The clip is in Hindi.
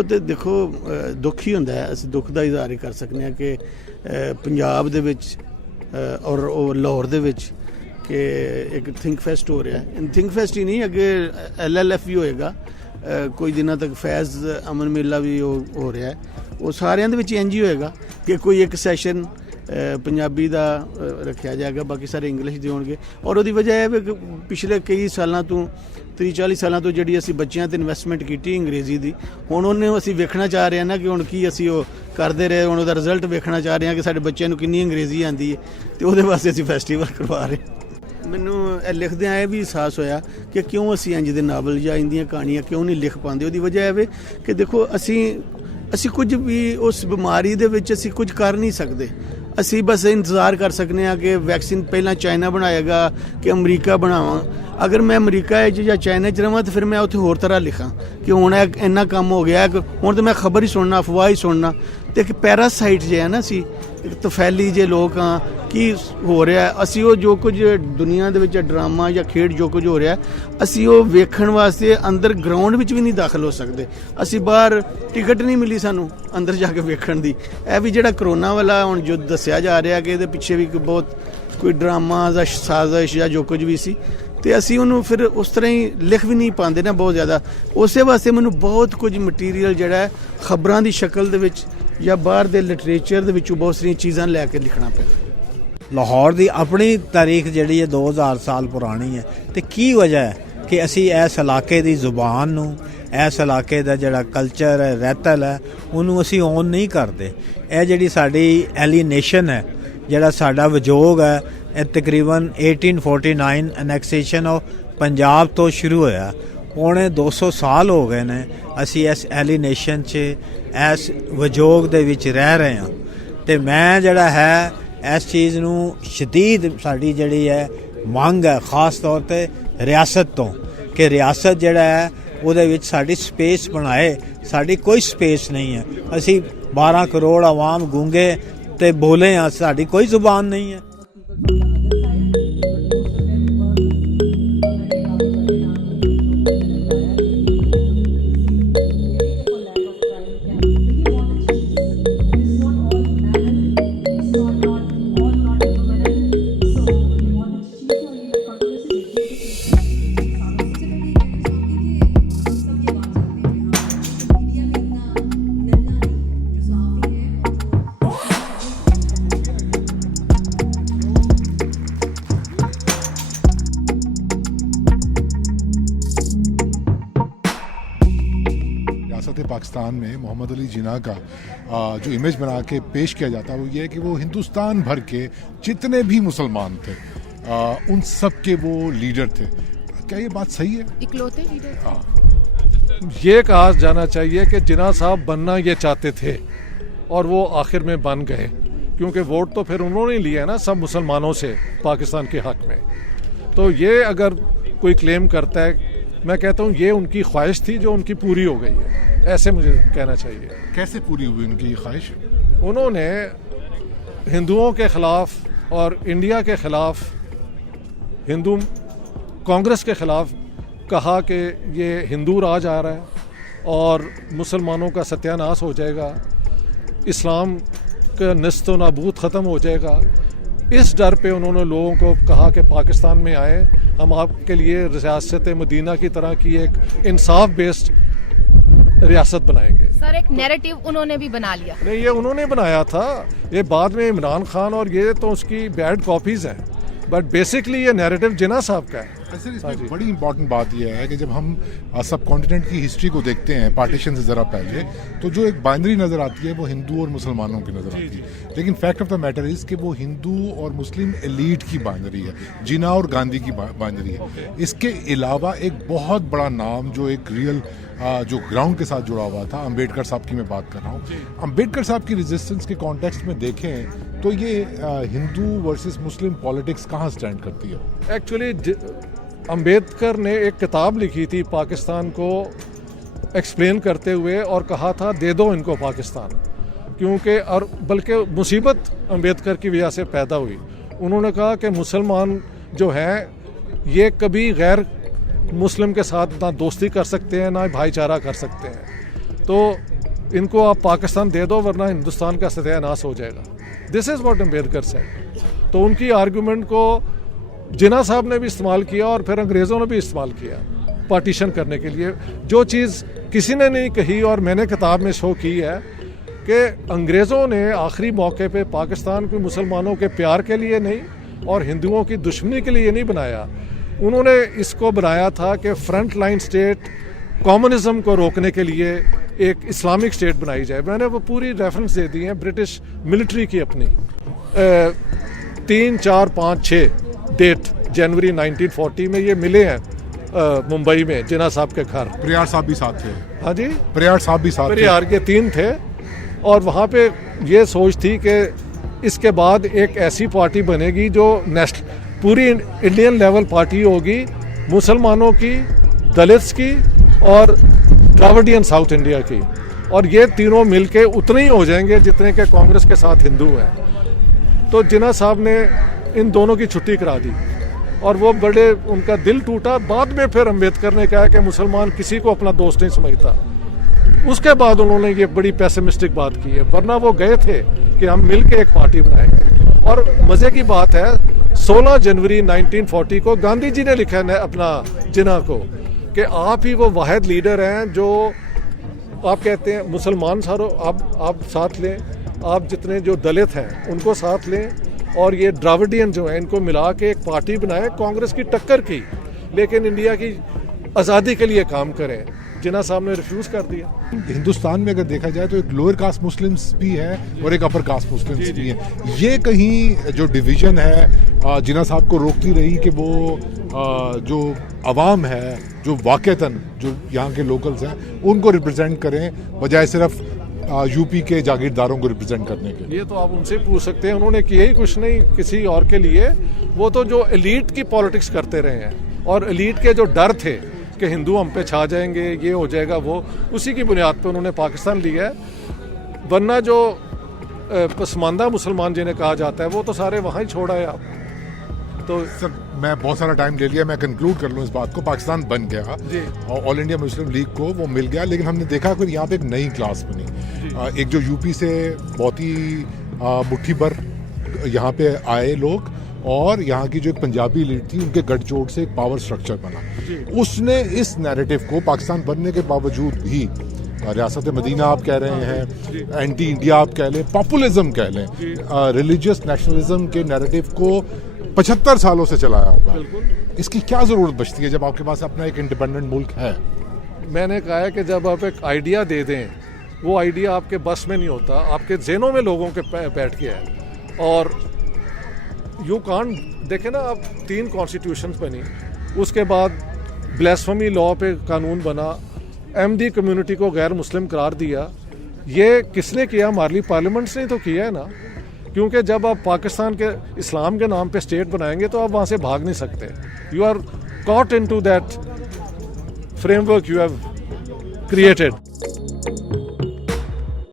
ਉਹ ਤੇ ਦੇਖੋ ਦੁੱਖ ਹੀ ਹੁੰਦਾ ਹੈ, ਅਸੀਂ ਦੁੱਖ ਦਾ ਇਜ਼ਹਾਰ ਹੀ ਕਰ ਸਕਦੇ ਹਾਂ ਕਿ ਪੰਜਾਬ ਦੇ ਵਿੱਚ ਔਰ ਉਹ ਲਾਹੌਰ ਦੇ ਵਿੱਚ ਕਿ ਇੱਕ ਥਿੰਕ ਫੈਸਟ ਹੋ ਰਿਹਾ। ਥਿੰਕ ਫੈਸਟ ਹੀ ਨਹੀਂ, ਅੱਗੇ LLF ਵੀ ਹੋਏਗਾ ਕੁਝ ਦਿਨਾਂ ਤੱਕ, ਫੈਜ਼ ਅਮਨ ਮੇਲਾ ਵੀ ਹੋ ਰਿਹਾ। ਉਹ ਸਾਰਿਆਂ ਦੇ ਵਿੱਚ ਇੰਝ ਹੀ ਹੋਏਗਾ ਕਿ ਕੋਈ ਇੱਕ ਸੈਸ਼ਨ ਪੰਜਾਬੀ ਦਾ ਰੱਖਿਆ ਜਾਏਗਾ, ਬਾਕੀ ਸਾਰੇ ਇੰਗਲਿਸ਼ ਦੇ ਹੋਣਗੇ। ਔਰ ਉਹਦੀ ਵਜ੍ਹਾ ਇਹ ਹੈ ਕਿ ਪਿਛਲੇ ਕਈ ਸਾਲਾਂ ਤੋਂ 30-40 ਸਾਲਾਂ ਤੋਂ ਜਿਹੜੀ ਅਸੀਂ ਬੱਚਿਆਂ 'ਤੇ ਇਨਵੈਸਟਮੈਂਟ ਕੀਤੀ ਅੰਗਰੇਜ਼ੀ ਦੀ, ਹੁਣ ਉਹਨੂੰ ਅਸੀਂ ਵੇਖਣਾ ਚਾਹ ਰਹੇ ਹਾਂ ਨਾ ਕਿ ਹੁਣ ਕੀ ਅਸੀਂ ਉਹ ਕਰਦੇ ਰਹੇ, ਹੁਣ ਉਹਦਾ ਰਿਜ਼ਲਟ ਵੇਖਣਾ ਚਾਹ ਰਹੇ ਹਾਂ ਕਿ ਸਾਡੇ ਬੱਚਿਆਂ ਨੂੰ ਕਿੰਨੀ ਅੰਗਰੇਜ਼ੀ ਆਉਂਦੀ ਹੈ, ਅਤੇ ਉਹਦੇ ਵਾਸਤੇ ਅਸੀਂ ਫੈਸਟੀਵਲ ਕਰਵਾ ਰਹੇ। ਮੈਨੂੰ ਇਹ ਲਿਖਦਿਆਂ ਇਹ ਵੀ ਅਹਿਸਾਸ ਹੋਇਆ ਕਿ ਕਿਉਂ ਅਸੀਂ ਇੰਝ ਦੇ ਨਾਵਲ ਜਾਂ ਇੰਦੀਆਂ ਕਹਾਣੀਆਂ ਕਿਉਂ ਨਹੀਂ ਲਿਖ ਪਾਉਂਦੇ। ਉਹਦੀ ਵਜ੍ਹਾ ਇਹ ਵੇ ਕਿ ਦੇਖੋ ਅਸੀਂ ਕੁਝ ਵੀ ਉਸ ਬਿਮਾਰੀ ਦੇ ਵਿੱਚ ਅਸੀਂ ਕੁਝ ਕਰ ਨਹੀਂ ਸਕਦੇ। ਅਸੀਂ ਬਸ ਇੰਤਜ਼ਾਰ ਕਰ ਸਕਦੇ ਹਾਂ ਕਿ ਵੈਕਸੀਨ ਪਹਿਲਾਂ ਚਾਈਨਾ ਬਣਾਏਗਾ ਕਿ ਅਮਰੀਕਾ ਬਣਾਵਾਂ। ਅਗਰ ਮੈਂ ਅਮਰੀਕਾ 'ਚ ਜਾਂ ਚਾਈਨਾ 'ਚ ਰਹਾਂ ਤਾਂ ਫਿਰ ਮੈਂ ਉੱਥੇ ਹੋਰ ਤਰ੍ਹਾਂ ਲਿਖਾਂ ਕਿ ਹੁਣ ਇੰਨਾ ਕੰਮ ਹੋ ਗਿਆ, ਹੁਣ ਤਾਂ ਮੈਂ ਖਬਰ ਹੀ ਸੁਣਨਾ, ਅਫਵਾਹ ਹੀ ਸੁਣਨਾ। ਅਤੇ ਇੱਕ ਪੈਰਾਸਾਈਟ ਜੇ ਹੈ ਨਾ, ਅਸੀਂ ਇੱਕ ਤਫੈਲੀ ਜੇ ਲੋਕ ਹਾਂ, ਕੀ ਹੋ ਰਿਹਾ। ਅਸੀਂ ਉਹ ਜੋ ਕੁਝ ਦੁਨੀਆ ਦੇ ਵਿੱਚ ਡਰਾਮਾ ਜਾਂ ਖੇਡ ਜੋ ਕੁਝ ਹੋ ਰਿਹਾ, ਅਸੀਂ ਉਹ ਵੇਖਣ ਵਾਸਤੇ ਅੰਦਰ ਗਰਾਊਂਡ ਵਿੱਚ ਵੀ ਨਹੀਂ ਦਾਖਲ ਹੋ ਸਕਦੇ। ਅਸੀਂ ਬਾਹਰ ਟਿਕਟ ਨਹੀਂ ਮਿਲੀ ਸਾਨੂੰ ਅੰਦਰ ਜਾ ਕੇ ਵੇਖਣ ਦੀ। ਇਹ ਵੀ ਜਿਹੜਾ ਕਰੋਨਾ ਵਾਲਾ ਹੁਣ ਜੋ ਦੱਸਿਆ ਜਾ ਰਿਹਾ ਕਿ ਇਹਦੇ ਪਿੱਛੇ ਵੀ ਬਹੁਤ ਕੋਈ ਡਰਾਮਾ ਜਾਂ ਸਾਜ਼ਿਸ਼ ਜਾਂ ਜੋ ਕੁਝ ਵੀ ਸੀ, ਅਤੇ ਅਸੀਂ ਉਹਨੂੰ ਫਿਰ ਉਸ ਤਰ੍ਹਾਂ ਹੀ ਲਿਖ ਵੀ ਨਹੀਂ ਪਾਉਂਦੇ ਨਾ ਬਹੁਤ ਜ਼ਿਆਦਾ। ਉਸੇ ਵਾਸਤੇ ਮੈਨੂੰ ਬਹੁਤ ਕੁਝ ਮਟੀਰੀਅਲ ਜਿਹੜਾ ਹੈ ਖਬਰਾਂ ਦੀ ਸ਼ਕਲ ਦੇ ਵਿੱਚ ਜਾਂ ਬਾਹਰ ਦੇ ਲਿਟਰੇਚਰ ਦੇ ਵਿੱਚੋਂ ਬਹੁਤ ਸਾਰੀਆਂ ਚੀਜ਼ਾਂ ਲੈ ਕੇ ਲਿਖਣਾ ਪਿਆ। ਲਾਹੌਰ ਦੀ ਆਪਣੀ ਤਾਰੀਖ ਜਿਹੜੀ ਹੈ 2000 ਸਾਲ ਪੁਰਾਣੀ ਹੈ, ਅਤੇ ਕੀ ਵਜ੍ਹਾ ਹੈ ਕਿ ਅਸੀਂ ਇਸ ਇਲਾਕੇ ਦੀ ਜ਼ੁਬਾਨ ਨੂੰ, ਇਸ ਇਲਾਕੇ ਦਾ ਜਿਹੜਾ ਕਲਚਰ ਹੈ, ਰਹਿਤਲ ਹੈ, ਉਹਨੂੰ ਅਸੀਂ ਓਨ ਨਹੀਂ ਕਰਦੇ। ਇਹ ਜਿਹੜੀ ਸਾਡੀ ਐਲੀਨੇਸ਼ਨ ਹੈ, ਜਿਹੜਾ ਸਾਡਾ ਵਿਜੋਗ ਹੈ, ਇਹ ਤਕਰੀਬਨ 1849 ਅਨੈਕਸੇਸ਼ਨ ਆਫ ਪੰਜਾਬ ਤੋਂ ਸ਼ੁਰੂ ਹੋਇਆ। ਪੌਣੇ 200 ਸਾਲ ਹੋ ਗਏ ਨੇ ਅਸੀਂ ਇਸ ਐਲੀਨੇਸ਼ਨ 'ਚ, ਇਸ ਵਿਜੋਗ ਦੇ ਵਿੱਚ ਰਹਿ ਰਹੇ ਹਾਂ। ਅਤੇ ਮੈਂ ਜਿਹੜਾ ਹੈ ਇਸ ਚੀਜ਼ ਨੂੰ ਸ਼ਦੀਦ ਸਾਡੀ ਜਿਹੜੀ ਹੈ ਮੰਗ ਹੈ, ਖਾਸ ਤੌਰ 'ਤੇ ਰਿਆਸਤ ਤੋਂ, ਕਿ ਰਿਆਸਤ ਜਿਹੜਾ ਹੈ ਉਹਦੇ ਵਿੱਚ ਸਾਡੀ ਸਪੇਸ ਬਣਾਏ। ਸਾਡੀ ਕੋਈ ਸਪੇਸ ਨਹੀਂ ਹੈ। ਅਸੀਂ 12 ਕਰੋੜ ਆਵਾਮ ਗੂੰਗੇ ਤੇ ਬੋਲੇ ਹਾਂ, ਸਾਡੀ ਕੋਈ ਜ਼ੁਬਾਨ ਨਹੀਂ ਹੈ। पाकिस्तान में मोहम्मद अली जिन्ना का जो इमेज बना के पेश किया जाता है वो ये है कि वो हिंदुस्तान भर के जितने भी मुसलमान थे उन सब के वो लीडर थे। क्या ये बात सही है? इकलौते लीडर? हाँ, ये कहा जाना चाहिए कि जिन्ना साहब बनना ये चाहते थे और वो आखिर में बन गए, क्योंकि वोट तो फिर उन्होंने लिया ना सब मुसलमानों से पाकिस्तान के हक में। तो ये अगर कोई क्लेम करता है, मैं कहता हूँ ये उनकी ख्वाहिश थी जो उनकी पूरी हो गई है, ऐसे मुझे कहना चाहिए। कैसे पूरी हुई उनकी ख्वाहिश? उन्होंने हिंदुओं के ख़िलाफ़ और इंडिया के ख़िलाफ़, हिंदू कांग्रेस के ख़िलाफ़ कहा कि ये हिंदू राज आ रहा है और मुसलमानों का सत्यानाश हो जाएगा, इस्लाम का निस्त व नाबूद ख़त्म हो जाएगा। इस डर पे उन्होंने लोगों को कहा कि पाकिस्तान में आए, हम आपके लिए रियासत मदीना की तरह की एक इंसाफ बेस्ड रियासत बनाएंगे। सर, एक नैरेटिव उन्होंने भी बना लिया। नहीं, ये उन्होंने बनाया था, ये बाद में इमरान खान और ये तो उसकी बैड कॉपीज़ हैं, बट बेसिकली ये नैरेटिव जिन्ना साहब का है। सर, इसमें बड़ी इंपॉर्टेंट बात यह है कि जब हम सब कॉन्टिनेंट की हिस्ट्री को देखते हैं पार्टीशन से ज़रा पहले, तो जो एक बाइनरी नज़र आती है वो हिंदू और मुसलमानों की नज़र आती है। लेकिन fact of the matter is कि वो हिंदू और मुस्लिम एलीट की बाइनरी है, जिन्ना और गांधी की बाइनरी है। इसके अलावा एक बहुत बड़ा नाम जो एक रियल जो ग्राउंड के साथ जुड़ा हुआ था, अम्बेडकर साहब की मैं बात कर रहा हूँ। अम्बेडकर साहब की रेजिस्टेंस के कॉन्टेक्स्ट में देखें तो ये हिंदू वर्सेस मुस्लिम पॉलिटिक्स कहाँ स्टैंड करती है? एक्चुअली अम्बेडकर ने एक किताब लिखी थी पाकिस्तान को एक्सप्लेन करते हुए और कहा था दे दो इनको पाकिस्तान, क्योंकि और बल्कि मुसीबत अम्बेडकर की वजह से पैदा हुई। उन्होंने कहा कि मुसलमान जो हैं ये कभी गैर मुस्लिम के साथ ना दोस्ती कर सकते हैं ना भाईचारा कर सकते हैं। तो इनको आप पाकिस्तान दे दो वरना हिंदुस्तान का सत्यानाश हो जाएगा. This is what Ambedkar said. तो उनकी आर्गूमेंट को जिन्ना साहब ने भी इस्तेमाल किया और फिर अंग्रेज़ों ने भी इस्तेमाल किया पार्टीशन करने के लिए. जो चीज़ किसी ने नहीं कही और मैंने किताब में शो की है कि अंग्रेज़ों ने आखिरी मौके पे पाकिस्तान को मुसलमानों के प्यार के लिए नहीं और हिंदुओं की दुश्मनी के लिए नहीं बनाया. उन्होंने इसको बनाया था कि फ्रंट लाइन स्टेट कम्युनिज्म को रोकने के लिए एक इस्लामिक स्टेट बनाई जाए. मैंने वो पूरी रेफरेंस दे दी है ब्रिटिश मिलिट्री की अपनी 3, 4, 5, 6 डेट जनवरी 1940 में ये मिले हैं मुंबई में जिन्ना साहब के घर. परियार साहब भी साथ थे. हाँ जी, परियार साहब भी साथ थे. परियार के 3 थे और वहाँ पे ये सोच थी कि इसके बाद एक ऐसी पार्टी बनेगी जो नेशनल पूरी इंडियन लेवल पार्टी होगी, मुसलमानों की, दलित्स की और द्राविडियन साउथ इंडिया की. और ये तीनों मिलके उतने ही हो जाएंगे जितने के कांग्रेस के साथ हिंदू हैं. तो जिन्ना साहब ने इन दोनों की छुट्टी करा दी और वो बड़े उनका दिल टूटा. बाद में फिर अम्बेडकर ने कहा कि मुसलमान किसी को अपना दोस्त नहीं समझता. उसके बाद उन्होंने ये बड़ी पेसिमिस्टिक बात की है, वरना वो गए थे कि हम मिलके एक पार्टी बनाएंगे. और मज़े की बात है 16 जनवरी 1940 को गांधी जी ने लिखा है अपना जिन्ना को कि आप ही वो वाहिद लीडर हैं जो आप कहते हैं मुसलमान सारो आप साथ लें, आप जितने जो दलित हैं उनको साथ लें और ये द्राविडियन जो हैं इनको मिला के एक पार्टी बनाएं कांग्रेस की टक्कर की, लेकिन इंडिया की आज़ादी के लिए काम करें. जिन्ना साहब ने रिफ्यूज़ कर दिया. हिंदुस्तान में अगर देखा जाए तो एक लोअर कास्ट मुस्लिम्स भी है और एक अपर कास्ट मुस्लिम्स भी है. ये कहीं जो डिवीजन है जिन्ना साहब को रोकती रही कि वो जो अवाम है, जो वाक़तन जो यहाँ के लोकल्स हैं उनको रिप्रेजेंट करें बजाय सिर्फ यूपी के जागीरदारों को रिप्रेजेंट करने के. ये तो आप उनसे पूछ सकते हैं, उन्होंने किया ही कुछ नहीं किसी और के लिए. वो तो जो एलीट की पॉलिटिक्स करते रहे हैं और एलीट के जो डर थे कि हिंदू हम पे छा जाएंगे, ये हो जाएगा, वो उसी की बुनियाद पे उन्होंने पाकिस्तान लिया है. वरना जो पसमानदा मुसलमान जिन्हें कहा जाता है वो तो सारे वहाँ ही छोड़ आए आप. तो सर मैं बहुत सारा टाइम ले लिया, मैं कंक्लूड कर लूँ इस बात को. पाकिस्तान बन गया और ऑल इंडिया मुस्लिम लीग को वो मिल गया, लेकिन हमने देखा कि यहाँ पे एक नई क्लास बनी. एक जो यूपी से बहुत ही मुट्ठी भर यहाँ पे आए लोग और यहाँ की जो एक पंजाबी लीड थी उनके गठजोड़ से एक पावर स्ट्रक्चर बना. उसने इस नैरेटिव को पाकिस्तान बनने के बावजूद भी रियासत मदीना आप कह रहे हैं, एंटी इंडिया आप कह लें, पॉपुलिज्म कह लें, रिलीजियस नेशनलिज्म के नैरेटिव को 75 सालों से चलाया होगा. इसकी क्या ज़रूरत बचती है जब आपके पास अपना एक इंडिपेंडेंट मुल्क है? मैंने कहा है कि जब आप एक आइडिया दे दें वो आइडिया आपके बस में नहीं होता, आपके ज़हनों में लोगों के बैठ गया है. और यू कांट देखें ना, अब 3 कॉन्स्टिट्यूशंस बनी, उसके बाद ब्लेसफमी लॉ पे कानून बना, एमडी कम्युनिटी को गैर मुस्लिम करार दिया. ये किसने किया? हमारे लिए पार्लियामेंट्स ने तो किया है ना. क्योंकि जब आप पाकिस्तान के इस्लाम के नाम पे स्टेट बनाएंगे तो आप वहाँ से भाग नहीं सकते. You are caught into that framework you have created.